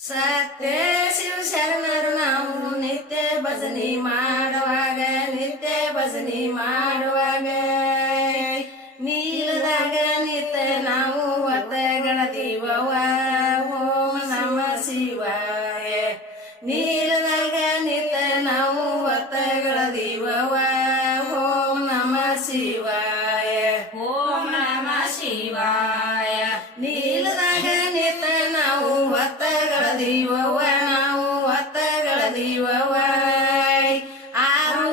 ಸತ್ಯ ಶಿವ ಶರಣರು ನಾವು ನಿತ್ಯ ಭಜನೆ ಮಾಡುವಾಗ ನಿತ್ಯ ಭಜನೆ ಮಾಡುವಾಗ ನೀಲದಾಗ ನಿತ್ಯ ನಾವು ಒತ್ತಗಳದೀವವ ಓಂ ನಮ ಶಿವಾಯ ನೀಲದಾಗ ನಿತ್ಯ ನಾವು ಒತ್ತಗಳದೀವವ ಓಂ ನಮ ಶಿವಾಯ ಓಂ ನಮ ಶಿವಾಯ ನೀಲದಾಗ ನಿತ್ಯ ನಾವು ಒತ್ತಗಳದೀವವ ನಾವು ಒತ್ತಗಳದೀವವ ಆರು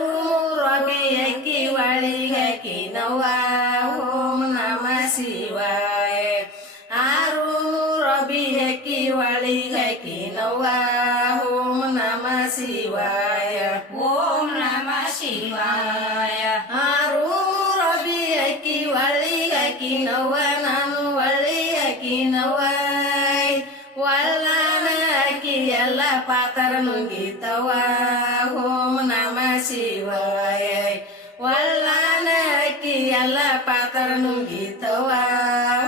ರೊಬೆಯಕ್ಕಿ ಒಳಿಗಕ್ಕಿ ನವ್ವ ಓಂ ನಮ ಶಿವಾಯ ಆರು ರೊಬಿಯಕ್ಕಿ ಒಳಿಗಕ್ಕಿ ನವ್ವ ಓಂ ನಮ ಶಿವಾಯ ಓಂ ನಮ ಶಿವಾಯ ಆರು ರೊಬಿಯಕ್ಕಿ ಒಳಿಗಕ್ಕಿ ನವ್ವ ನಾನು ಒಳ್ಳಿಯಕ್ಕಿ ನವ್ವ ಒಳ್ಳಾನ ಅಕ್ಕಿ ಎಲ್ಲ ಪಾತರ ನುಂಗಿತವ ಓಂ ನಮ ಶಿವಾಯ ಒಳ್ಳಾನ ಅಕ್ಕಿ ಎಲ್ಲ ಪಾತರ ನುಂಗಿತವ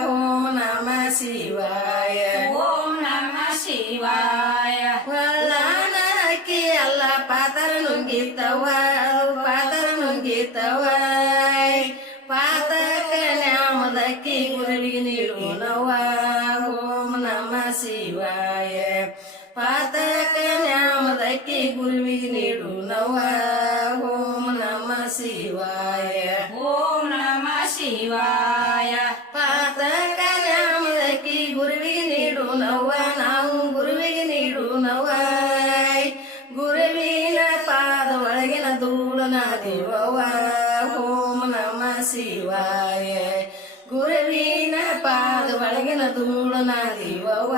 ಓಂ ನಮ ಶಿವಾಯ ಓಂ ನಮ ಶಿವಾಯ ಒಳ್ಳಾನ ಅಕ್ಕಿ ಎಲ್ಲ ಪಾತರ ನುಂಗಿತವ ಪಾತರ ನುಂಗಿತವ ಪಾತಕ ನ್ಯಾಮದಕ್ಕಿ ಗುರುವಿಗೆ ನೀಡು ನವ್ವ ಓಂ ನಮ ಶಿವಾಯ ಪಾತಕ ನ್ಯಾಮದಕ್ಕಿ ಗುರುವಿಗೆ ನೀಡು ನವ್ವ ಓಂ ನಮ ಶಿವಾಯ ಓಂ ನಮ ಶಿವಾಯ ಪಾತಕ ನ್ಯಾಮದಕ್ಕಿ ಗುರುವಿಗೆ ನೀಡು ನವ್ವ ನಾವು ಗುರುವಿಗೆ ನೀಡು ನವ್ವ ಗುರುವಿನ ಪಾದ ಒಳಗಿನ ಧೂಳನ ದೇವವ್ವ ಓಂ ನಮ ಶಿವಾಯ ಗುರುವಿನ ಪಾದ ಒಳಗಿನ ಧೂಳನ ದೇವವ್ವ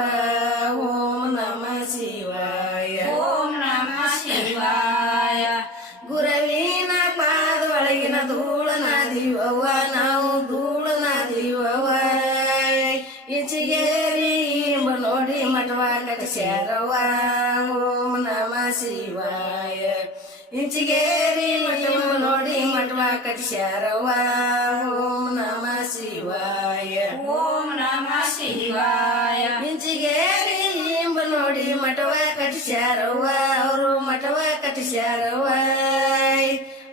ಓಂ ನಮ ಶಿವಾಯ ಓಂ ನಮ ಶಿವಾಯ ಗುರುವಿನ ಪಾದ ಒಳಗಿನ ಧೂಳನ ದೇವವ್ವ ನಾವು ಧೂಳನ ದೇವವ್ವ ಇಚಿಗೇರಿ ನೋಡಿ ಮಠವ ಕಟ್ಟಿಸ್ಯಾರವ್ವ ಓಂ ನಮ ಶಿವಾಯ ಇಂಚಿಗೇರಿ ಮಠವ ನೋಡಿ ಮಠವ ಕಟ್ಟಿಸ್ಯಾರವ್ವ ಓಂ ನಮ ಶಿವಾಯ ಓಂ ನಮ ಶಿವಾಯ ಇಂಚಿಗೇರಿ ನೋಡಿ ಮಠವ ಕಟ್ಟಿಸ್ಯಾರವ್ವ ಅವರು ಮಠವ ಕಟ್ಟಿಸ್ಯಾರವ್ವ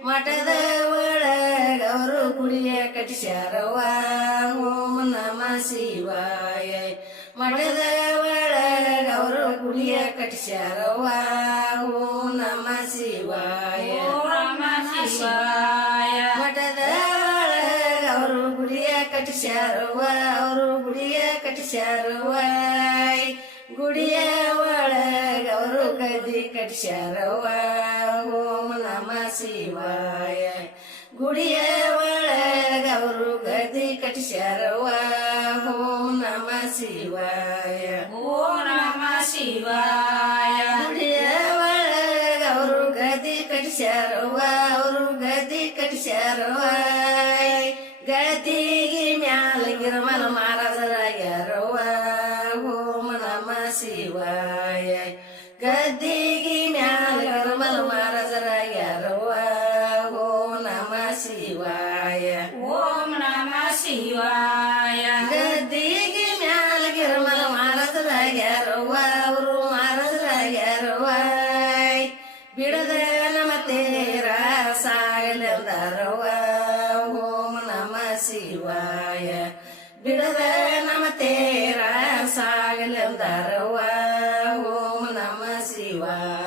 ಮಠದ ಒಳಗ ಅವರು ಗುಡಿಯ ಕಟ್ಟಿಸ್ಯಾರವ್ವ ಓಂ ನಮ ಶಿವಾಯ ಮಠದ ಒಳಗ ಅವರು ಗುಡಿಯ ಕಟ್ಟಿಸ್ಯಾರವ್ವ ಓಂ ನಮ ಶಿವಾಯ ಓಂ ನಮ ಶಿವಾಯ ಮಠದ ಒಳಗ ಅವರು ಗುಡಿಯ ಕಟ್ಟಿಸ್ಯಾರವ್ವ ಅವರು ಗುಡಿಯ ಕಟ್ಟಿಸ್ಯಾರವ್ವ ಗುಡಿಯ ಒಳಗ ಅವರು ಗದ್ದಿ ಕಟ್ಟಿಸ್ಯಾರವ್ವ ಓಂ ನಮ ಶಿವಾಯ ಗುಡಿಯ ಒಳಗ ಅವರು ಗದ್ದಿ ಕಟ್ಟಿಸ್ಯಾರವ್ವ ಓಂ ನಮ ಶಿವಾಯ ಓಂ ನಮ ಶಿವಾಯ ಗುಡಿಯ ಒಳಗ ಅವರು ಗದ್ದಿ ಕಟ್ಟಿಸ್ಯಾರವ್ವ ಅವರು ಗದ್ದಿ ಕಟ್ಟಿಸ್ಯಾರವ್ವ ಗದ್ದಿಗೆ ಮ್ಯಾಲ ಗಿರಮಲ ಮಹಾರಾಜರಾಗ್ಯಾರವ್ವ ಓಂ ನಮ ಶಿವಾಯ ಗದ್ದಿಗೆ ಮ್ಯಾಲ ಗಿರಮಲ ಮಹಾರಾಜರಾಗ್ಯಾರವ್ವ ಓಂ ನಮ ಶಿವಾಯ ಓಂ ನಮ ಶಿವಾಯ ಗದ್ದಿಗೆ ಮ್ಯಾಲ ಗಿರಮಲ ಮಹಾರಾಜರಾಗ್ಯಾರವ್ವ ಅವರು ಮಹಾರಾಜರಾಗ್ಯಾರವ್ವ ಬಿಡದ ನಮ್ಮ ತೇರ ಸಾಗಲೆಂದಾರವ್ವ ಓಂ ನಮ ಶಿವಾಯ ಬಿಡದ ನಮ್ಮ ತೇರ ಸಾಗಲೆಂದಾರವ್ವ ಓಂ ನಮ ಶಿವಾಯ